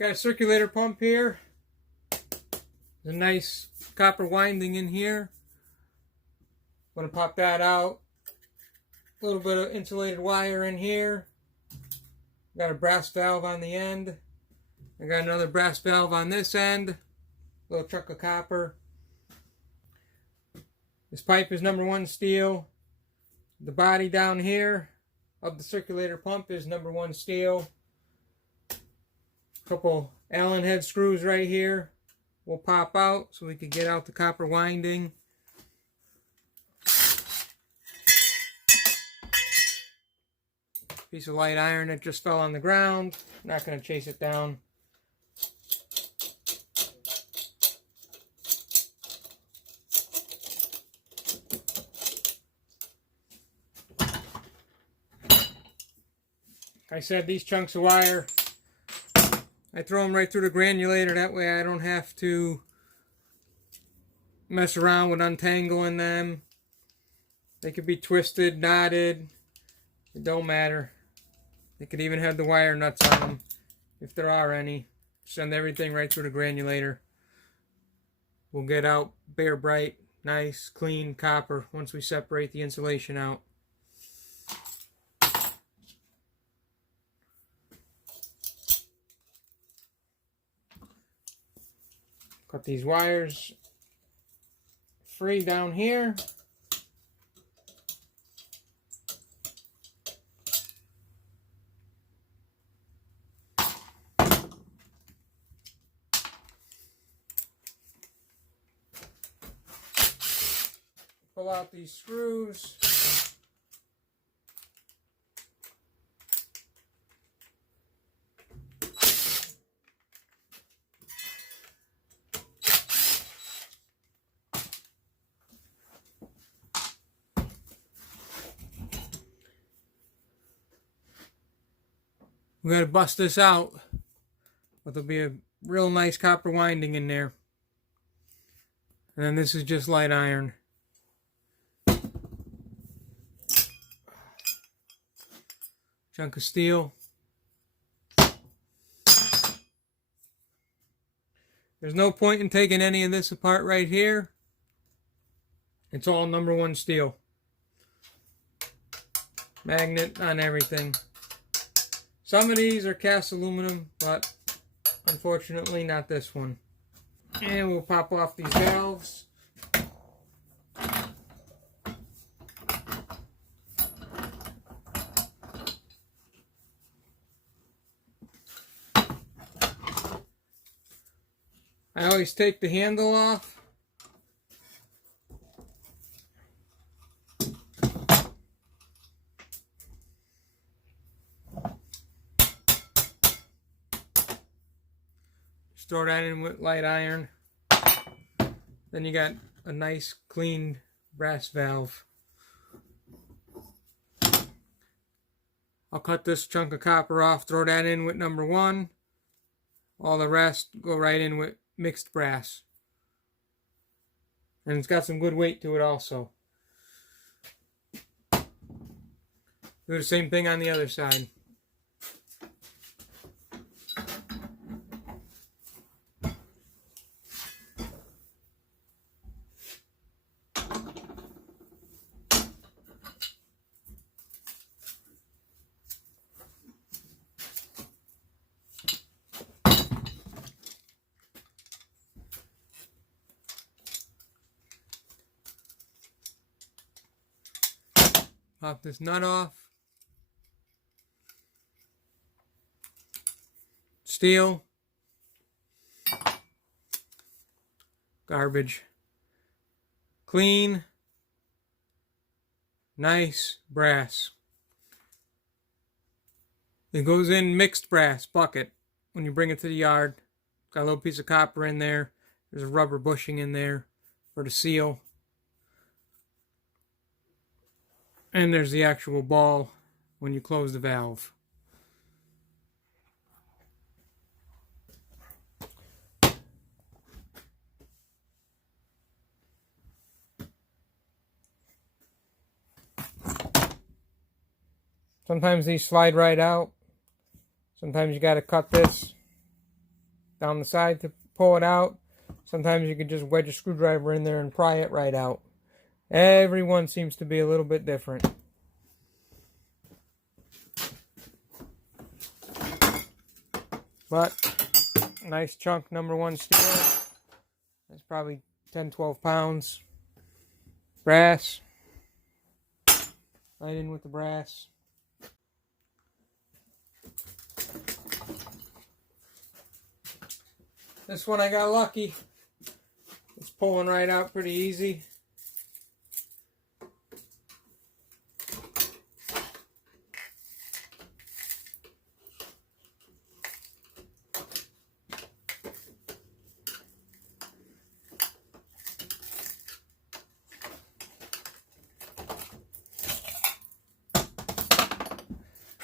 Got a circulator pump here. There's a nice copper winding in here. I'm going to pop that out. A little bit of insulated wire in here. Got a brass valve on the end. I got another brass valve on this end. Little chunk of copper. This pipe is #1 steel. The body down here of the circulator pump is #1 steel. A couple Allen head screws right here will pop out so we can get out the copper winding. Piece of light iron that just fell on the ground. Not going to chase it down. Like I said, these chunks of wire, I throw them right through the granulator. That way I don't have to mess around with untangling them. They could be twisted, knotted. It don't matter. They could even have the wire nuts on them, if there are any. Send everything right through the granulator. We'll get out bare bright, nice, clean copper once we separate the insulation out. Cut these wires free down here. Pull out these screws. We gotta bust this out, but there'll be a real nice copper winding in there. And then this is just light iron. Chunk of steel. There's no point in taking any of this apart right here. It's all #1 steel. Magnet on everything. Some of these are cast aluminum, but unfortunately not this one. And we'll pop off these valves. I always take the handle off. Throw that in with light iron. Then you got a nice clean brass valve. I'll cut this chunk of copper off, throw that in with #1. All the rest go right in with mixed brass. And it's got some good weight to it also. Do the same thing on the other side. Pop this nut off. Steel. Garbage. Clean. Nice brass. It goes in mixed brass bucket when you bring it to the yard. Got a little piece of copper in there. There's a rubber bushing in there for the seal. And there's the actual ball when you close the valve. Sometimes these slide right out. Sometimes you got to cut this down the side to pull it out. Sometimes you can just wedge a screwdriver in there and pry it right out. Every one seems to be a little bit different. But nice chunk number 1 steel. That's probably 10-12 pounds. Brass. Right in with the brass. This one I got lucky. It's pulling right out pretty easy.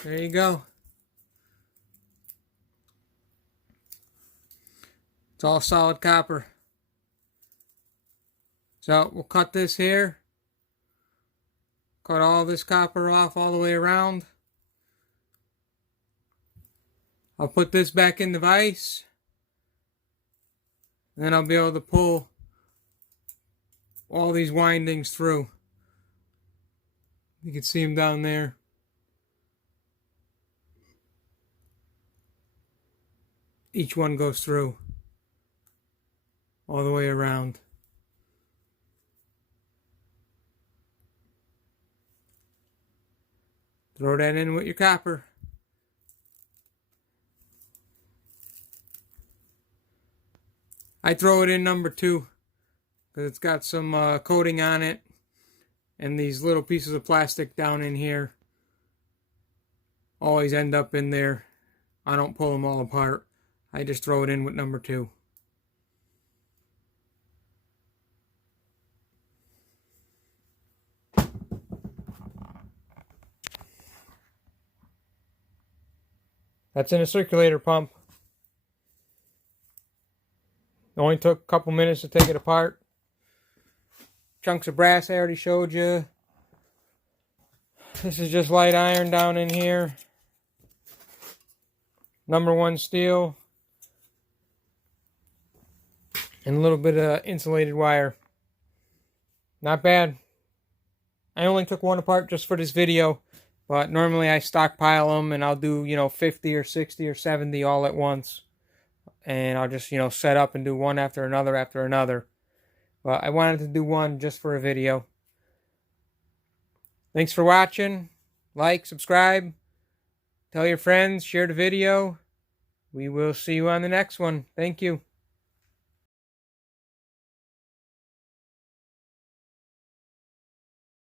There you go. It's all solid copper. So we'll cut this here. Cut all this copper off all the way around. I'll put this back in the vise. And then I'll be able to pull all these windings through. You can see them down there. Each one goes through all the way around. Throw that in with your copper. I throw it in number 2 because it's got some coating on it, and these little pieces of plastic down in here always end up in there. I don't pull them all apart. I just throw it in with number 2. That's in a circulator pump. It only took a couple minutes to take it apart. Chunks of brass I already showed you. This is just light iron down in here. Number 1 steel. And a little bit of insulated wire. Not bad. I only took one apart just for this video. But normally I stockpile them and I'll do, 50 or 60 or 70 all at once. And I'll just, set up and do one after another. But I wanted to do one just for a video. Thanks for watching. Like, subscribe. Tell your friends, share the video. We will see you on the next one. Thank you.